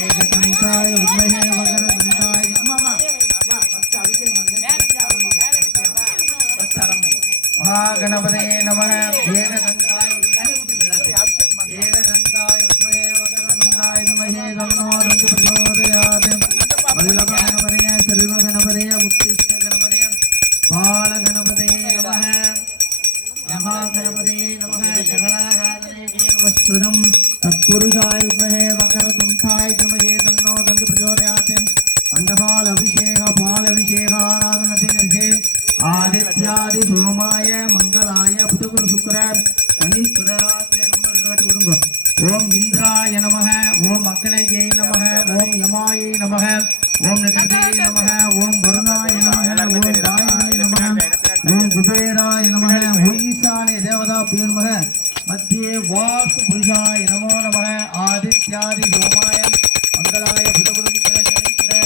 ஏகதந்தாய வித்மஹே வக்ரதுண்டாய மாமா ஃபர்ஸ்ட் அபிஷேகம் பண்ணுங்க மகாகணபதயே நமः ஏகதந்தாய ஏகதந்தாய வித்மஹே வக்ரதுண்டாய தீமஹி தன்னோ தந்தி பிரச்சோதயாத் வல்லபகணபதயே செல்வகணபதயே உத்திஷ்ட கணபதயே பாலகணபதயே நமः महागणपते नमः सकलाराधने वस्त्रं तत्पुरुषाय विद्महे वक्रतुण्डाय धीमहि तन्नो दन्ति प्रचोदयात् अण्डपाल अभिषेक आराधनते आदित्यादि सोमाय मंगलाय बुधगुरु शुक्र शनीश्वराय ओम इंद्राय नमः ओम अग्नये नमः ओम यमाय नमः ओम निकटे नमः ओम वरुणाय नमः ओम वायुवे नमः ओम कुबेराय नमः ओम ईशाने देवताभ्यो नमः मध्ये वास्तु पुरुषाय नमो नमः आदित्यादि सोमाय मंगलाय बुधगुरु शुक्र शनीश्वर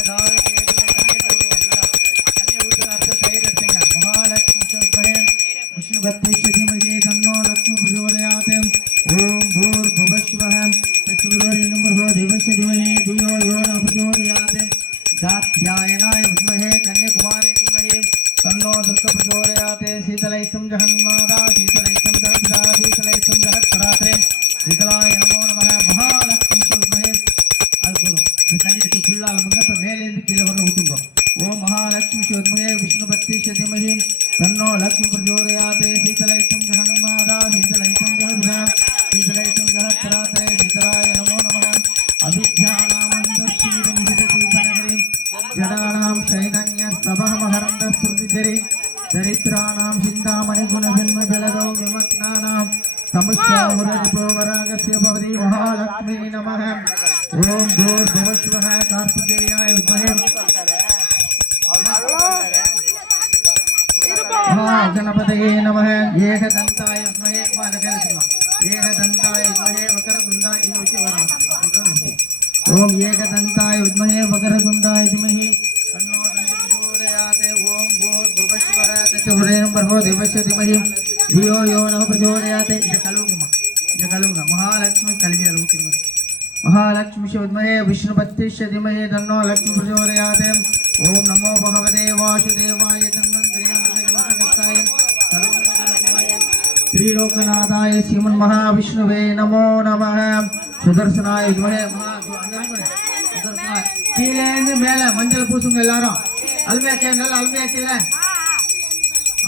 महालक्ष्मी विष्णुभक्तेश्व धीमहि तन्नो लक्ष्मी प्रचोदयात् ओम भूर्भुवः स्वः तत्सवितुर्वरेण्यं देवस्य धीमहि धियो यो न प्रचोदयात् दात्यायनाय विद्महे कन्याकुमारी धीमहि तन्नो दुर्गा प्रचोदयात् शीतलैतं जगन्माता शीतलैतं जगत्पिता शीतलैतं जगत्परात्रे शीतलाय नमो नमः महालक्ष्मी विद्महे अल्पोरो कन्या फुल्लाल मंगत मेलेंदु कीळे वरनु हुतुंगो ओम महालक्ष्मी विद्महे विष्णुभक्तेश्व धीमहि तन्नो लक्ष्मी प्रचोदयात् शीतलैतं जगन्माता शीतलैतं जगत्पिता शीतलैतं जगत्परात्रे शीतलाय नमो नमः अभिज्ञानामन्दस्तीरनिहितदीपनगरी जडानां शैतन्यस्तभमहरन्दस्मृतिचरि चरित्राणां चिन्तामणिगुणजन्मजलदौ विमग्नानां तमस्याहुररिपोवरागस्य भवति महालक्ष्मी नमः ओम भूर्भुवः स्वः कार्तिकेयाय विद्महे महागणपतये नमः एकदन्ताय विद्महे एकदन्ताय विद्महे वक्रतुण्डाय ओम एकदन्ताय विद्महे वक्रतुण्डाय धीमहि तन्नो दन्ति प्रचोदयात् ओम भूर्भुवः स्वः तत्सवितुर्वरेण्यं देवस्य धीमहि धियो यो नः प्रचोदयात् जगलुंगा महालक्ष्मी कलवी अलुकिरु महालक्ष्मी विद्महे विष्णुभक्तेश्व धीमहि तन्नो लक्ष्मी प्रचोदयात् ओम नमो भगवते वासुदेवाय तन्वन्तरे मृगजगत्ताय त्रिलोकनाथाय श्रीमन् महाविष्णुवे नमो नमः सुदर्शनाय विद्महे கீழேந்து மேல மஞ்சள் பூசுங்க எல்லாரும் அல்மையாக்கல அல்மையாக்கல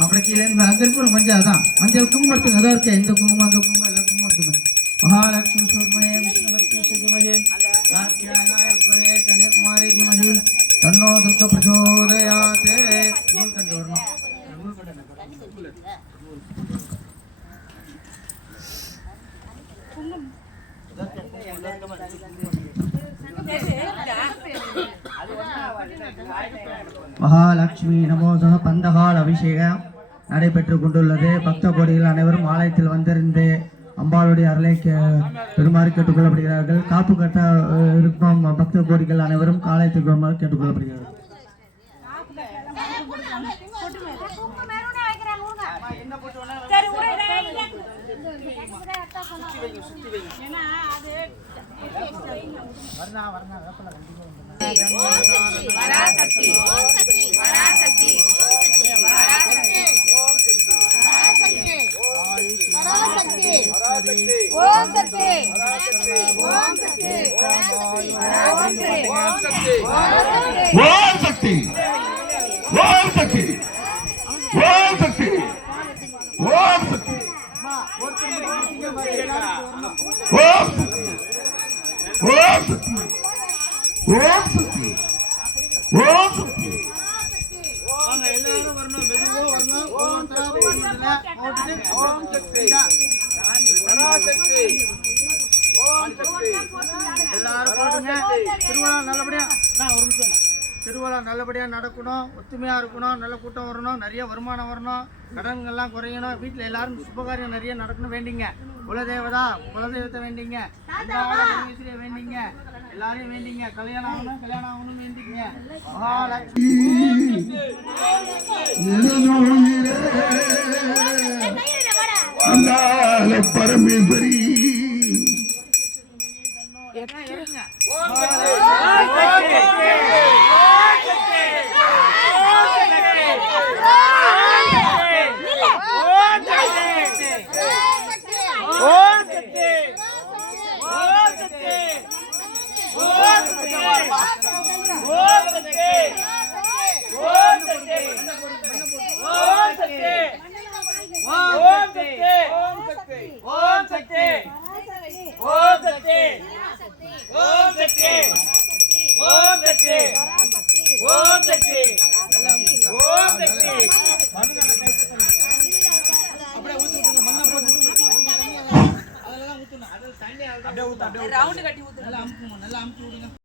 அப்படி கீழேந்து மேல அங்க ஒரு மஞ்சள் தான் மஞ்சள் குங்குமம் எடுத்துங்க அதான் இருக்கு இந்த குங்குமம் அந்த குங்குமம் எல்லாம் குங்குமம் எடுத்துங்க महालक्ष्मी विष्णुभक्तेश्व धीमहि दात्यायनाय विद्महे कन्याकुमारी धीमहि तन्नो दुर्गा प्रचोदयात् महालक्ष्मी नमोदः பந்தகால் அபிஷேகம் நடைபெற்றுக் கொண்டுள்ளது. பக்த கோடிகள் அனைவரும் ஆலயத்தில் வந்திருந்து அம்பாளுடைய அருளை பெருமாறு கேட்டுக்கொள்ளப்படுகிறார்கள். காப்பு கட்ட இருக்கும் பக்த கோடிகள் அனைவரும் ஆலயத்துக்கு வருமாறு கேட்டுக்கொள்ளப்படுகிறார்கள். திருவிழா நல்லபடியா நடக்கணும், ஒத்துமையா இருக்கணும், நல்ல கூட்டம் வரணும், நிறைய வருமானம் வரணும், கடன்கள்லாம் குறையணும், வீட்டில் எல்லாரும் சுபகாரியம் நிறைய நடக்கணும் வேண்டிங்க. குலதெய்வத்தை வேண்டிங்க, வேண்டிங்க, எல்லாரையும் வேண்டிங்க. கல்யாணம் ஆகணும் வேண்டிங்க. மகாலட்சுமி பரமேஸ்வரி ரவுண்ட் கட்டி ஊத்து நல்லா அமுக்குங்க நல்லா அமுக்கி விடுங்க